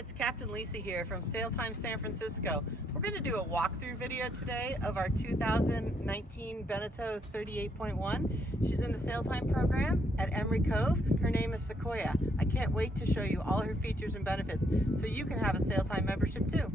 it's Captain Lisa here from SailTime San Francisco. We're going to do a walkthrough video today of our 2019 Beneteau 38.1. She's in the SailTime program at Emery Cove. Her name is Sequoia. I can't wait to show you all her features and benefits so you can have a SailTime membership too.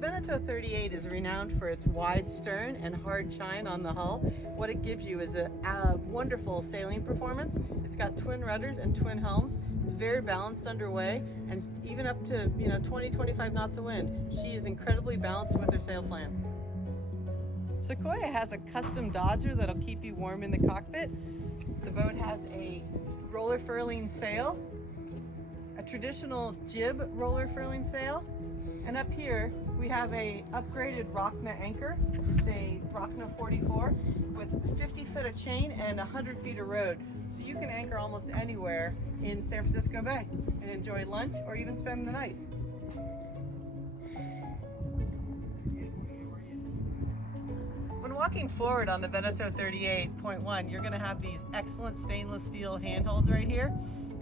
Beneteau 38 is renowned for its wide stern and hard chine on the hull. What it gives you is a wonderful sailing performance. It's got twin rudders and twin helms. It's very balanced underway, and even up to 20-25 knots of wind. She is incredibly balanced with her sail plan. Sequoia has a custom dodger that'll keep you warm in the cockpit. The boat has a roller furling sail, a traditional jib roller furling sail, and up here we have a upgraded Rockna anchor. It's a Rockna 44 with 50 foot of chain and 100 feet of road. So you can anchor almost anywhere in San Francisco Bay and enjoy lunch or even spend the night. When walking forward on the Beneteau 38.1, you're going to have these excellent stainless steel handholds right here.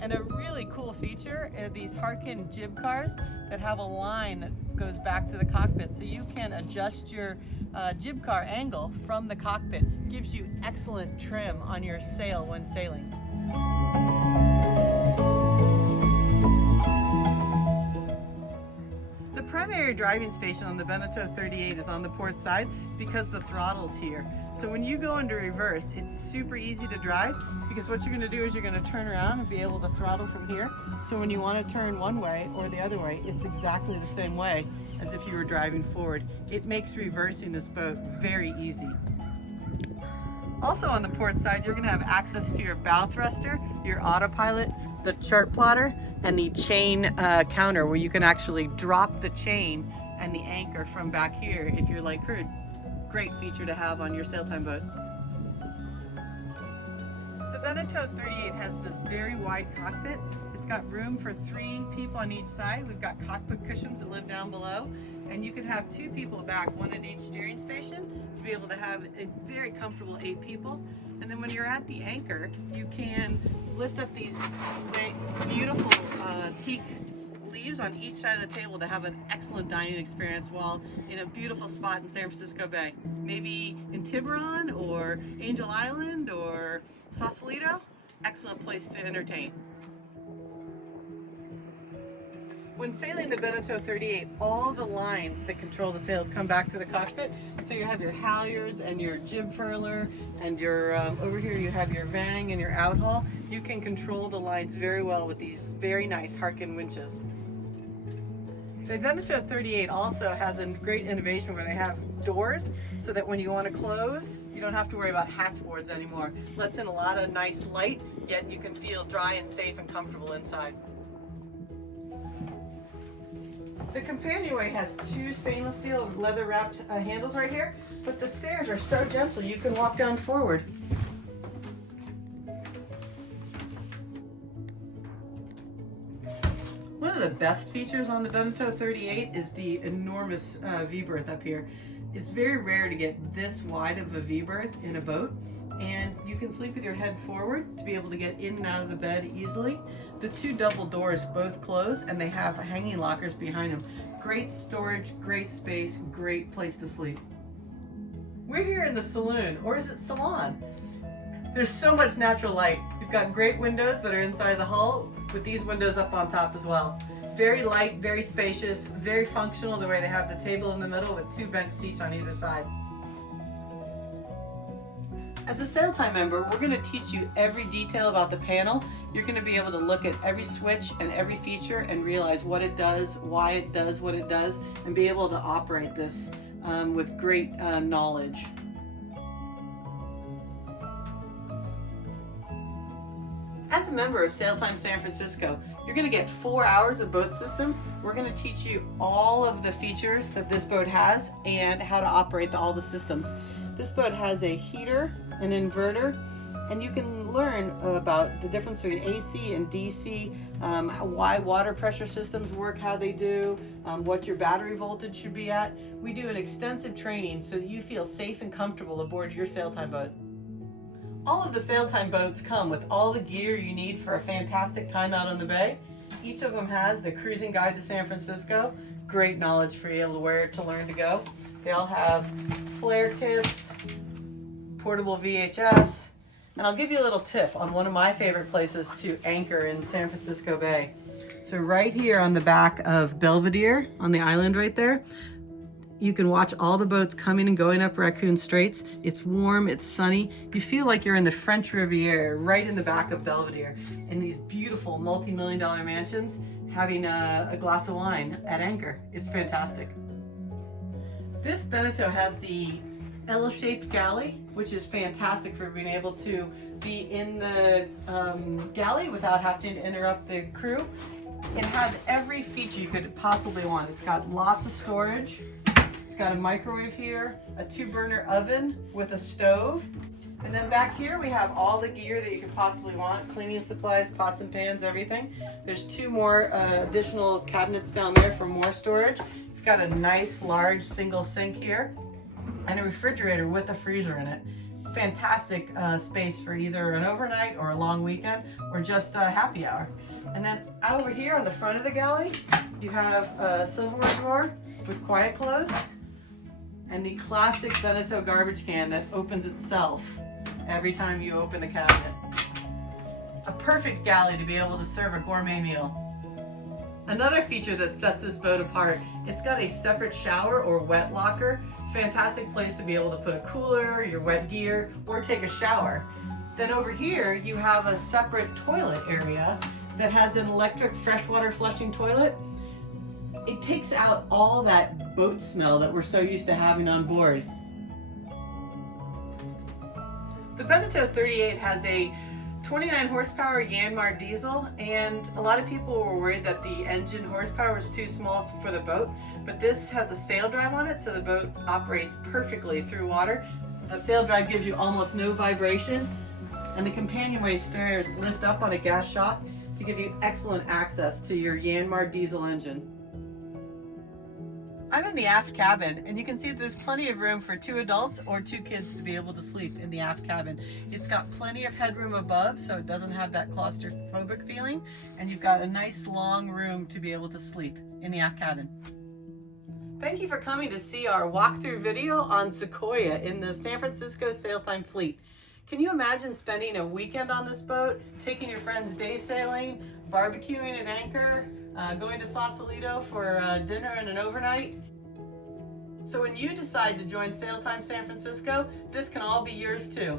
And a really cool feature are these Harkin jib cars that have a line that goes back to the cockpit, so you can adjust your jib car angle from the cockpit. Gives you excellent trim on your sail when sailing. The primary driving station on the Beneteau 38 is on the port side because the throttle's here. So when you go into reverse, it's super easy to drive because what you're going to do is you're going to turn around and be able to throttle from here. So when you want to turn one way or the other way, it's exactly the same way as if you were driving forward. It makes reversing this boat very easy. Also on the port side, you're going to have access to your bow thruster, your autopilot, the chart plotter, and the chain counter where you can actually drop the chain and the anchor from back here if you're like her. Great feature to have on your SailTime boat. The Beneteau 38 has this very wide cockpit. It's got room for 3 people on each side. We've got cockpit cushions that live down below, and you can have 2 people back, one at each steering station, to be able to have a very comfortable 8 people. And then when you're at the anchor, you can lift up these beautiful teak leaves on each side of the table to have an excellent dining experience while in a beautiful spot in San Francisco Bay. Maybe in Tiburon or Angel Island or Sausalito. Excellent place to entertain. When sailing the Beneteau 38, all the lines that control the sails come back to the cockpit. So you have your halyards and your jib furler, and your over here you have your vang and your outhaul. You can control the lines very well with these very nice Harkin winches. The Beneteau 38 also has a great innovation where they have doors so that when you want to close, you don't have to worry about hatch boards anymore. Lets in a lot of nice light, yet you can feel dry and safe and comfortable inside. The companionway has 2 stainless steel leather wrapped handles right here, but the stairs are so gentle you can walk down forward. One of the best features on the Beneteau 38 is the enormous V-berth up here. It's very rare to get this wide of a V-berth in a boat, and you can sleep with your head forward to be able to get in and out of the bed easily. The 2 double doors both close, and they have hanging lockers behind them. Great storage, great space, great place to sleep. We're here in the Saloon, or is it Salon? There's so much natural light. We've got great windows that are inside the hull with these windows up on top as well. Very light, very spacious, very functional the way they have the table in the middle with 2 bench seats on either side. As a SailTime member, we're going to teach you every detail about the panel. You're going to be able to look at every switch and every feature and realize what it does, why it does what it does, and be able to operate this with great knowledge. As a member of SailTime San Francisco, you're going to get 4 hours of boat systems. We're going to teach you all of the features that this boat has and how to operate all the systems. This boat has a heater, an inverter, and you can learn about the difference between AC and DC, why water pressure systems work, how they do, what your battery voltage should be at. We do an extensive training so that you feel safe and comfortable aboard your SailTime boat. All of the SailTime boats come with all the gear you need for a fantastic time out on the bay. Each of them has the cruising guide to San Francisco. Great knowledge for you where to learn to go. They all have flare kits, portable VHFs, and I'll give you a little tip on one of my favorite places to anchor in San Francisco Bay. So right here on the back of Belvedere, on the island right there, you can watch all the boats coming and going up Raccoon Straits. It's warm, it's sunny. You feel like you're in the French Riviera, right in the back of Belvedere, in these beautiful multi-million-dollar mansions, having a glass of wine at anchor. It's fantastic. This Beneteau has the L-shaped galley, which is fantastic for being able to be in the galley without having to interrupt the crew. It has every feature you could possibly want. It's got lots of storage. It's got a microwave here, a 2-burner oven with a stove. And then back here we have all the gear that you could possibly want. Cleaning supplies, pots and pans, everything. There's 2 more additional cabinets down there for more storage. You've got a nice large single sink here and a refrigerator with a freezer in it. Fantastic space for either an overnight or a long weekend or just a happy hour. And then over here on the front of the galley, you have a silverware drawer with quiet close and the classic Beneteau garbage can that opens itself every time you open the cabinet. A perfect galley to be able to serve a gourmet meal. Another feature that sets this boat apart, it's got a separate shower or wet locker. Fantastic place to be able to put a cooler, your wet gear, or take a shower. Then over here, you have a separate toilet area that has an electric freshwater flushing toilet. It takes out all that boat smell that we're so used to having on board. The Beneteau 38 has a 29 horsepower Yanmar diesel, and a lot of people were worried that the engine horsepower was too small for the boat, but this has a sail drive on it, so the boat operates perfectly through water. The sail drive gives you almost no vibration, and the companionway stairs lift up on a gas shock to give you excellent access to your Yanmar diesel engine. I'm in the aft cabin, and you can see there's plenty of room for 2 adults or 2 kids to be able to sleep in the aft cabin. It's got plenty of headroom above, so it doesn't have that claustrophobic feeling, and you've got a nice long room to be able to sleep in the aft cabin. Thank you for coming to see our walkthrough video on Sequoia in the San Francisco SailTime fleet. Can you imagine spending a weekend on this boat, taking your friends day sailing, barbecuing at anchor, going to Sausalito for dinner and an overnight? So when you decide to join SailTime San Francisco, this can all be yours too.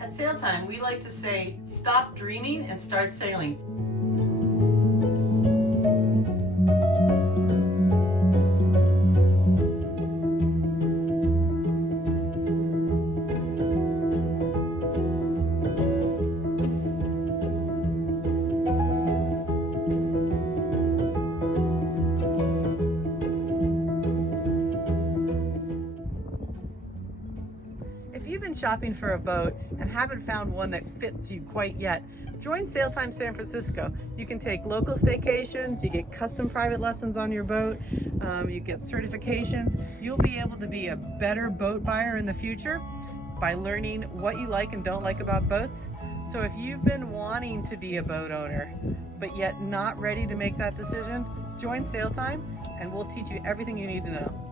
At SailTime, we like to say, stop dreaming and start sailing. If you've been shopping for a boat and haven't found one that fits you quite yet, join SailTime San Francisco. You can take local staycations, you get custom private lessons on your boat, you get certifications. You'll be able to be a better boat buyer in the future by learning what you like and don't like about boats. So if you've been wanting to be a boat owner, but yet not ready to make that decision, join SailTime and we'll teach you everything you need to know.